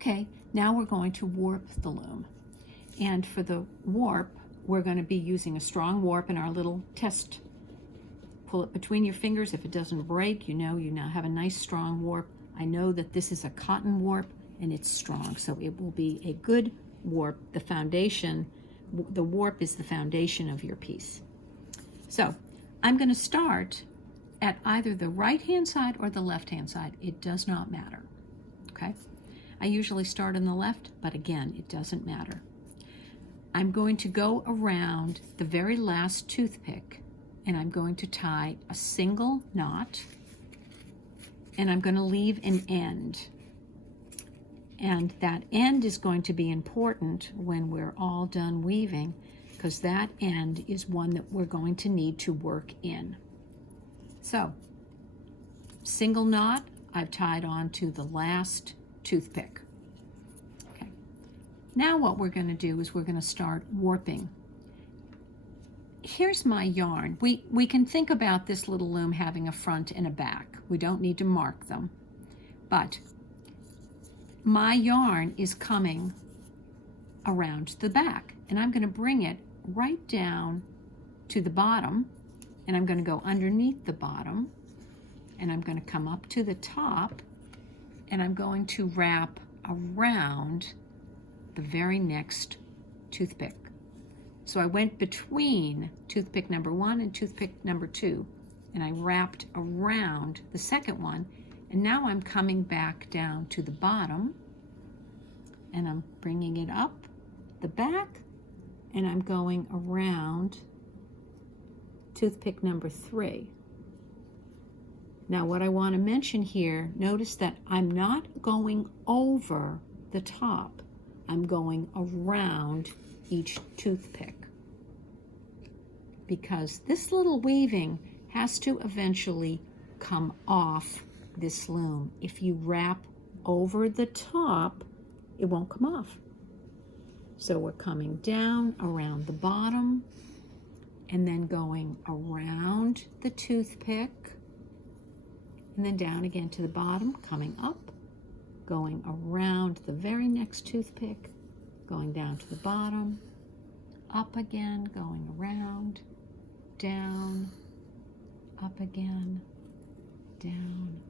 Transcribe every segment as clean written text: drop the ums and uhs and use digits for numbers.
Okay, now we're going to warp the loom. And for the warp, we're going to be using a strong warp in our little test. Pull it between your fingers. If it doesn't break, you know you now have a nice strong warp. I know that this is a cotton warp and it's strong, so it will be a good warp. The foundation, the warp is the foundation of your piece. So I'm going to start at either the right-hand side or the left-hand side. It does not matter, okay? I usually start on the left, but again, it doesn't matter. I'm going to go around the very last toothpick and I'm going to tie a single knot and I'm going to leave an end. And that end is going to be important when we're all done weaving, because that end is one that we're going to need to work in. So, single knot I've tied on to the last toothpick. Okay. Now what we're going to do is we're going to start warping. Here's my yarn. We can think about this little loom having a front and a back. We don't need to mark them. But my yarn is coming around the back, and I'm going to bring it right down to the bottom, and I'm going to go underneath the bottom, and I'm going to come up to the top, and I'm going to wrap around the very next toothpick. So I went between toothpick number 1 and toothpick number 2, and I wrapped around the second one, and now I'm coming back down to the bottom, and I'm bringing it up the back, and I'm going around toothpick number 3. Now what I want to mention here, notice that I'm not going over the top. I'm going around each toothpick, because this little weaving has to eventually come off this loom. If you wrap over the top, it won't come off. So we're coming down around the bottom and then going around the toothpick and then down again to the bottom, coming up, going around the very next toothpick, going down to the bottom, up again, going around, down, up again, down.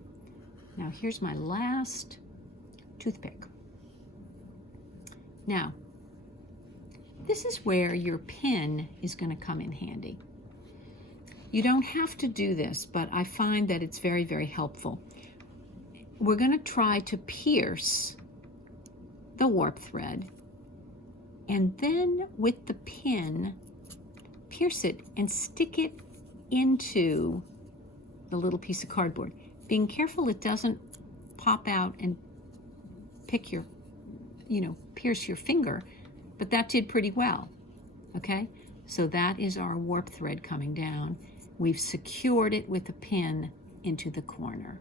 Now here's my last toothpick. Now, this is where your pin is going to come in handy. You don't have to do this, but I find that it's very, very helpful. We're going to try to pierce the warp thread, and then with the pin, pierce it and stick it into the little piece of cardboard. Being careful it doesn't pop out and pick your, pierce your finger, but that did pretty well, okay? So that is our warp thread coming down. We've secured it with a pin into the corner.